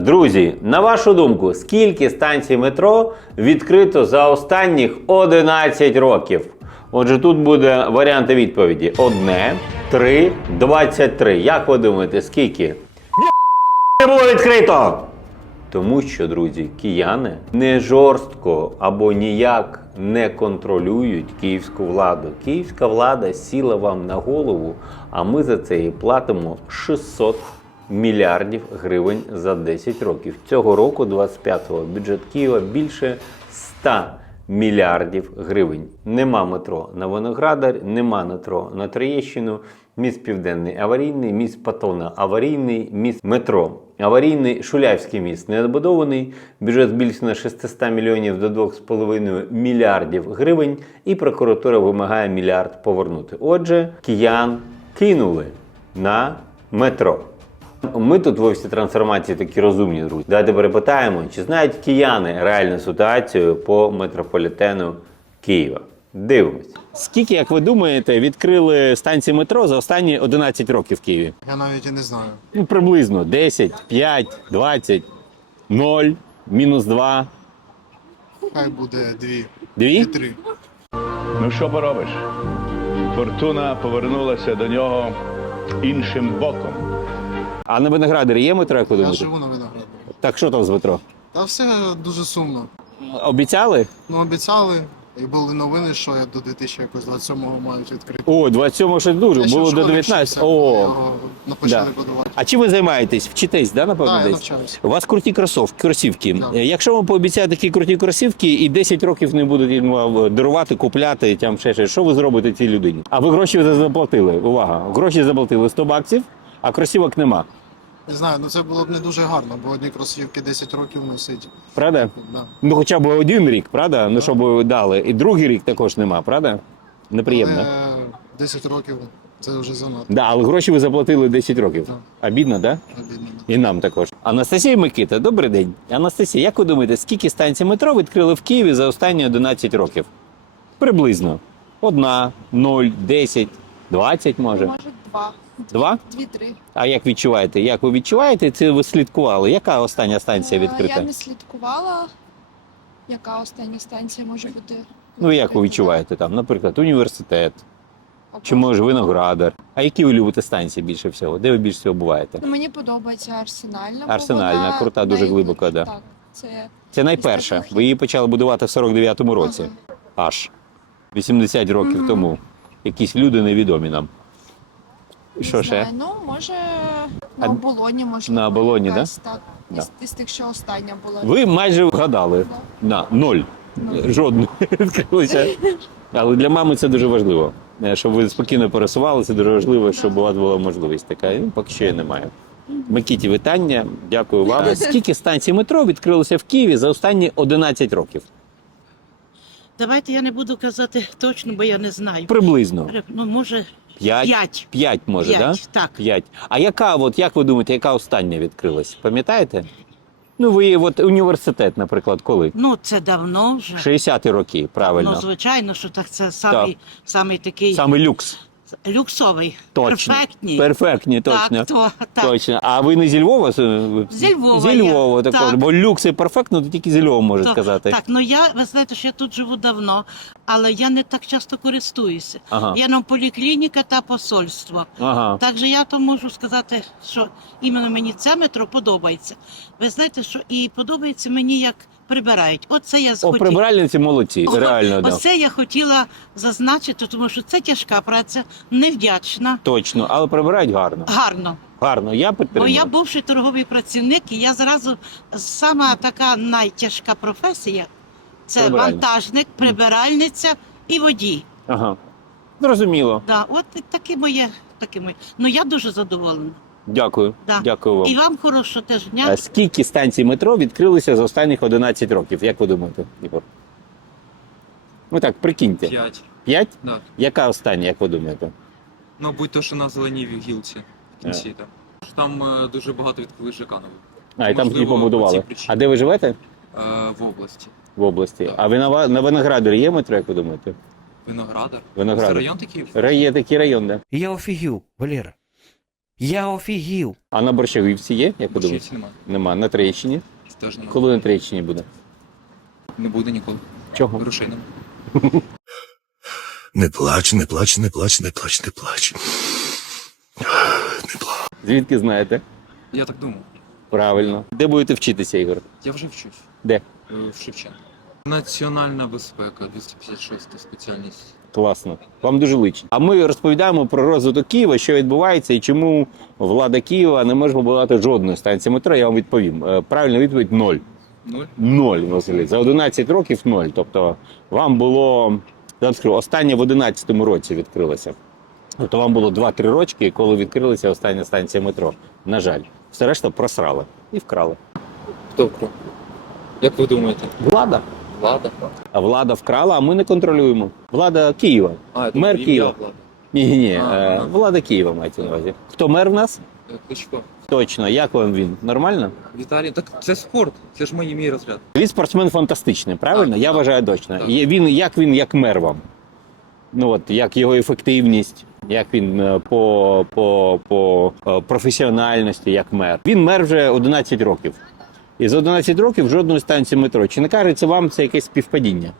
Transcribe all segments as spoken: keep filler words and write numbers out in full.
Друзі, на вашу думку, скільки станцій метро відкрито за останніх одинадцять років? Отже, тут буде варіанти відповіді. Одне, три, двадцять три. Як ви думаєте, скільки? Не було відкрито! Тому що, друзі, кияни не жорстко або ніяк не контролюють київську владу. Київська влада сіла вам на голову, а ми за це і платимо шістсот мільярдів гривень за десять років. Цього року, двадцять п'ятого, бюджет Києва більше ста мільярдів гривень. Нема метро на Виноградар, нема метро на Троєщину, міст Південний аварійний, міст Патона аварійний, міст метро аварійний, Шулявський міст недобудований, бюджет збільшено на шістсот мільйонів до двох з половиною мільярдів гривень і прокуратура вимагає мільярд повернути. Отже, киян кинули на метро. Ми тут в офісі трансформації такі розумні, друзі. Давайте перепитаємо, чи знають кияни реальну ситуацію по метрополітену Києва. Дивимось. Скільки, як ви думаєте, відкрили станції метро за останні одинадцять років в Києві? Я навіть і не знаю. Ну, приблизно десять, п'ять, двадцять, нуль, мінус два. Хай буде дві. Дві? Три. Ну що поробиш? Фортуна повернулася до нього іншим боком. А на Виноградарі є метро, як ви Я думаєте? живу на Виноградарі. Так що там з метро? Та все дуже сумно. Обіцяли? Ну, обіцяли, і були новини, що до дві тисячі двадцять сьомого мають відкрити. О, двадцять сьомого ще дуже, Я ще було в до школі дев'ятнадцятого. вчився, О, його почали Да. будувати. а чим ви займаєтесь? Вчитесь, да, напевно, Так, я десь? навчаюся. У вас круті кросовки, кросівки. Да. Якщо вам пообіцяють такі круті кросівки і десять років не будуть їм дарувати, купляти, там ще щось, що ви зробите цій людині? А ви гроші вже заплатили. Увага, гроші заплатили сто баксів, а кросівок нема. Не знаю, ну це було б не дуже гарно, бо одні кросівки десять років носить. Правда? Да. Ну хоча б один рік, правда? Ну щоб ви дали. І другий рік також нема, правда? Неприємно. Але десять років це вже занадто. Да, але гроші ви заплатили десять років. Да. Обідно, да? Обідно. І нам також. Анастасія Микита, добрий день. Анастасія, як ви думаєте, скільки станцій метро відкрили в Києві за останні одинадцять років? Приблизно. Одна, нуль, десять, двадцять може. Може, два. Два? Дві-три. А як відчуваєте? Як ви відчуваєте? Це ви слідкували? Яка остання станція Е, відкрита? Я не слідкувала. Яка остання станція може бути? Ну як ви відчуваєте там, наприклад, університет, Або- чи може Виноградар? А які ви любите станції більше всього? Де ви більше всього буваєте? Ну, мені подобається Арсенальна. бо Арсенальна, вона крута, дуже най- глибока, да. Так, це Це найперша. Ви її почали будувати в сорок дев'ятому році. Аж. вісімдесят років Мгм. тому. Якісь люди невідомі нам. І що не ще? знаю. Ну, може, А- на оболоні, можливо. на Оболоні, якась, так? Да. Із, із тих, що остання була. Ви майже вгадали. На ноль. Жодної відкрилися. Але для мами це дуже важливо. Е, Щоб ви спокійно пересувалися, дуже важливо, щоб у вас була можливість така. Ну, поки що її немає. Микиті, вітання. Дякую вам. Скільки станцій метро відкрилося в Києві за останні одинадцять років? Давайте я не буду казати точно, бо я не знаю. Приблизно. Ну, може, П'ять? п'ять. П'ять, може, так? П'ять, так. П'ять. А яка, от, як ви думаєте, яка остання відкрилась? Пам'ятаєте? Ну, ви, от університет, наприклад, коли? Ну, це давно вже. шістдесяті роки, правильно. Ну, звичайно, що так це самий, самий такий Саме люкс. люксовий, Точно. перфектний. Перфектні, точно. Так, то, так. Точно. А ви не зі Львова? Ви- Зі Львова Зі я. Львова також. Так. Бо люкс і перфектно, то тільки зі Львова можуть То- сказати. Так, ну я, ви знаєте, що я тут живу давно, але я не так часто користуюся. Ага. Я на поліклініка та посольство. Ага. Так же я то можу сказати, що іменно мені це метро подобається. Ви знаєте, що і подобається мені, як прибирають. Оце я О, схотіла. прибиральниці молодці, О, реально, да. Оце я хотіла зазначити, тому що це тяжка праця, невдячна, Точно, але прибирають гарно. гарно. Гарно, я Бо підтримую. я бувший торговий працівник, і я зразу сама така найтяжка професія це Прибиральниця. вантажник, прибиральниця і водій. Ага. Зрозуміло. Да, от таке моє, таке моє. Ну я дуже задоволена. Дякую. Да. Дякую вам. І вам хорошого теж дня. А скільки станцій метро відкрилися за останніх одинадцять років? Як ви думаєте, Ігор? Ну так, прикиньте. П'ять. П'ять? Да. Яка остання, як ви думаєте? Мабуть, то, що на зеленій гілці в кінці. Так. Там е, дуже багато відкрили ЖК нових. А, і там Можливо, тоді побудували. по цій причині. А де ви живете? Е, в області. В області. Так. А ви на, Ва- на Виноградарі є метро, як ви думаєте? Виноградар. Виноградар. Це район такий? Ра- Є такий район, да. Я офігів, Валера. Я офігів. А на Борщагівці є, як ви думаєте? Борщівці немає. Нема. На Троєщині? Теж немає. Коли на Троєщині буде? Не буде ніколи. Чого? Грошей немає. Не плач, не плач, не плач, не плач, не плач. Не плач. Звідки знаєте? Я так думав. Правильно. Де будете вчитися, Ігор? Я вже вчусь. Де? Е, В Шевченко. Національна безпека, двісті п'ятдесят шоста спеціальність. Класно. Вам дуже личить. А ми розповідаємо про розвиток Києва, що відбувається і чому влада Києва не може побудувати жодної станції метро. Я вам відповім. Е, Правильна відповідь – ноль. Нуль. Ноль, Василь. За одинадцять років – ноль. Тобто вам було, я вам скажу, останнє в одинадцятому році відкрилося. Тобто вам було два-три рочки, коли відкрилася остання станція метро. На жаль. Все решта просрали і вкрали. Хто вкрав? Як ви думаєте? Влада. Влада? А влада вкрала, а ми не контролюємо. Влада Києва. А, я Мер думав, Києва. ім'я Влада. Ні-ні-ні, А, е, ага. влада Києва мається на увазі. Хто мер в нас? Е, Кличко. Точно. Як вам він? Нормально? Віталій, так це спорт. Це ж мій, мій розряд. Він спортсмен фантастичний, правильно? Так, Я так. вважаю точно. Так. І він, як він як мер вам? Ну от, як його ефективність, як він е, по, по, по е, професіональності, як мер. Він мер вже одинадцять років. І за одинадцять років жодної станції метро. Чи не кажеться вам це якесь співпадіння?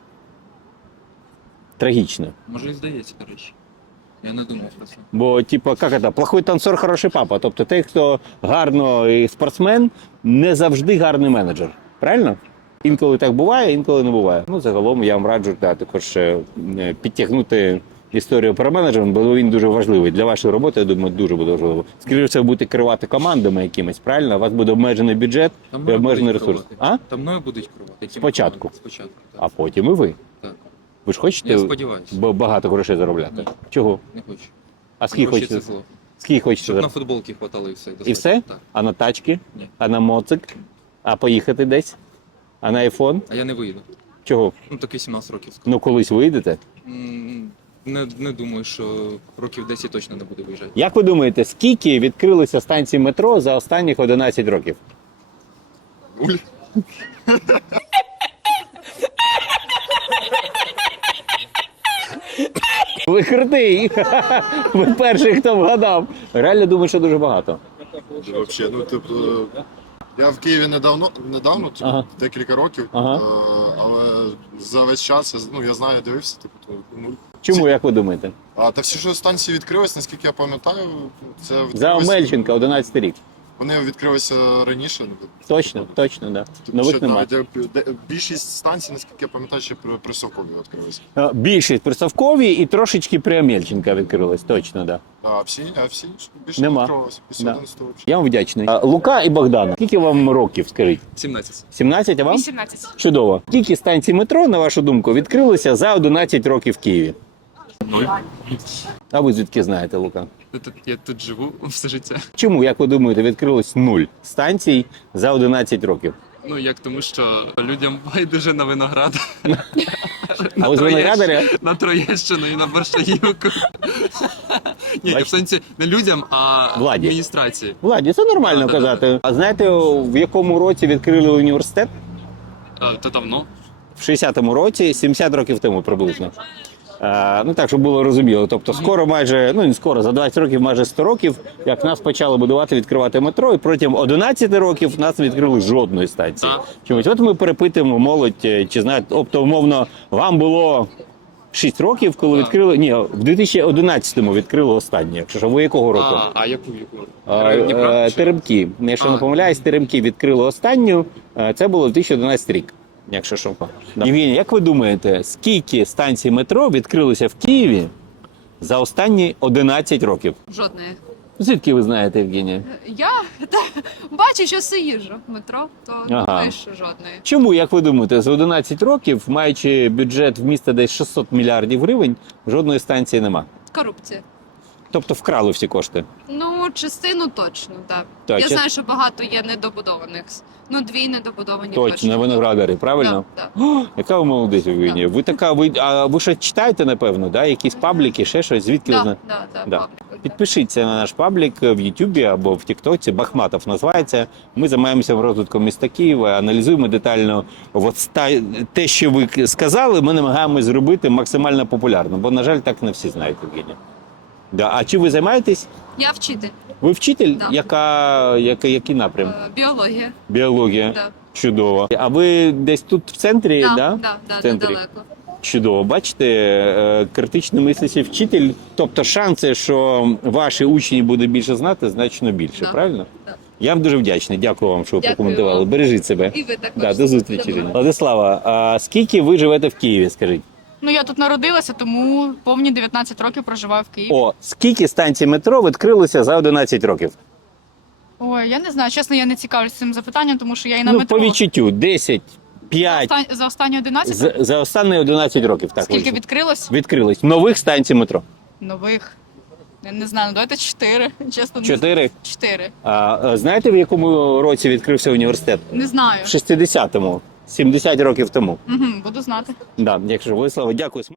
Трагічне. Може і здається, до речі. Я не думав про це. Бо, типу, як це, плохой танцор, хороший папа. Тобто той, хто гарно і спортсмен, не завжди гарний менеджер. Правильно? Інколи так буває, інколи не буває. Ну, загалом я вам раджу да, також е, підтягнути історію про менеджмент, бо він дуже важливий. Для вашої роботи, я думаю, дуже буде важливо. Скоріше все, ви будете керувати командами якимись, правильно? У вас буде обмежений бюджет Там і мною обмежений будуть ресурс. керувати. А? Там мною будуть керувати. Яким Спочатку. керувати? Спочатку, так. А потім і ви. Так. Ви ж хочете Я сподіваюся. б- багато грошей заробляти? Ні. Чого? Не хочу. А скільки Гроші хочете? це зло. Скільки хочете Щоб на заробляти? футболки хватало і все. І достатньо. все? Так. А на тачки? Ні. А на моцик? А поїхати десь? А на айфон? А я не виїду. Чого? Ну так вісімнадцять років. Ну колись вийдете. М, Не, не думаю, що років десять точно не буде виїжджати. Як ви думаєте, скільки відкрилося станцій метро за останніх одинадцять років? Нуль. Ви крутий! Ви перший, хто вгадав. Реально думаю, що дуже багато. Вообще, ну тобто, я в Києві недавно, недавно, типу, Ага. декілька років, Ага. е, але за весь час я, ну, я знаю, дивився, типу, то, ну, Чому, як ви думаєте? а та всі ж станції відкрились, наскільки я пам'ятаю, це За відкрилося- Омельченка, одинадцятий рік. Вони відкрилися раніше. ну, Точно, точно, да. Типу, Нових ще немає. навіть, як, де- більшість станцій, наскільки я пам'ятаю, ще при, при Совкові відкрилися. Е, Більшість при Совковій і трошечки при Омельченка відкрилось, точно, да. А всі, а всі більше Нема. не відкрилися. Після Да. одинадцятого взагалі. Я вам вдячний. А, Лука і Богдан, скільки вам років, скажіть? сімнадцять. сімнадцять, а вам? вісімнадцять. Чудово. Скільки станцій метро, на вашу думку, відкрилося за одинадцять років в Києві? Нуль. А ви звідки знаєте, Лука? Я тут, я тут живу все життя. Чому, як ви думаєте, відкрилось нуль станцій за одинадцять років? Ну як тому, що людям байдуже на виноград. А ви з Виноградаря? На Троєщину і на Борщагівку. Ні, в сенсі не людям, а Владі. адміністрації. Владі, це нормально Да, да, казати. А знаєте, в якому році відкрили університет? А, то давно. В шістдесятому році, сімдесят років тому приблизно. Е, ну так, щоб було розуміло. Тобто скоро майже, ну не скоро, за двадцять років, майже сто років, як нас почали будувати, відкривати метро, і протягом одинадцяти років нас не відкрили жодної станції. Так. Чомусь. От ми перепитуємо молодь, е, чи знаєте, тобто, умовно, вам було шість років, коли Так. відкрили, ні, в дві тисячі одинадцятому відкрили останнє. Якщо що, ви якого року? А, а яку яку? А, Дніпра? е, Чи- Теремки. Якщо не А. помиляюсь, Теремки відкрили останню. Е, Це було дві тисячі одинадцятий рік. Якщо що. Да. Євгеній, як ви думаєте, скільки станцій метро відкрилося в Києві за останні одинадцять років? Жодної. Звідки ви знаєте, Євгенія? Я та, бачу, що все їжджу в метро, то Ага. думаю, що жодної. Чому, як ви думаєте, за одинадцять років, маючи бюджет в міста десь шістсот мільярдів гривень, жодної станції нема? Корупція. Тобто вкрали всі кошти. Ну, частину точно, так. Так, Я ча- знаю, що багато є недобудованих. Ну, дві недобудовані Точно, на Виноградарі, правильно? Да, да. О, яка ви молодець, Євгенія. Ви така, ви, а ви ще читаєте, напевно, да? Якісь пабліки, ще щось? Звідки ви Да, знаєте? да, да, Да. пабліку, да. Підпишіться на наш паблік в Ютубі або в Тіктоці. Бахматов називається. Ми займаємося розвитком міста Києва, аналізуємо детально от ста- те, що ви сказали. Ми намагаємось зробити максимально популярно, бо, на жаль, так не всі знають, Євгенія. Да. А чи ви займаєтесь? Я вчитель. Ви вчитель? Да. Яка, яка, який напрям? Е, Біологія. Біологія. Да. Чудово. А ви десь тут в центрі, Да, да? да, да, в центрі. недалеко. Чудово. Бачите, е, критично мислячий вчитель, тобто шанси, що ваші учні будуть більше знати, значно більше, Да. правильно? Да. Я вам дуже вдячний. Дякую вам, що ви Дякую прокоментували. вам. Бережіть себе. І ви також. Да, до зустрічі. Добре. Женя. Владислава, а скільки ви живете в Києві, скажіть? Ну, я тут народилася, тому повні дев'ятнадцять років проживаю в Києві. О, скільки станцій метро відкрилося за одинадцять років? Ой, я не знаю, чесно, я не цікавлюся цим запитанням, тому що я і на Ну, метро. по відчуттю, десять, За, п'ять, остан... за останні одинадцять за, за останні одинадцять років. Так, скільки вийшло. відкрилось? Відкрились. Нових станцій метро. Нових. Я не знаю, ну давайте чотири. Чесно, не Чотири. Чотири. А, а знаєте, в якому році відкрився університет? Не знаю. В шістдесятому. сімдесят років тому. Угу, буду знати. Да, якщо Владислава, дякую.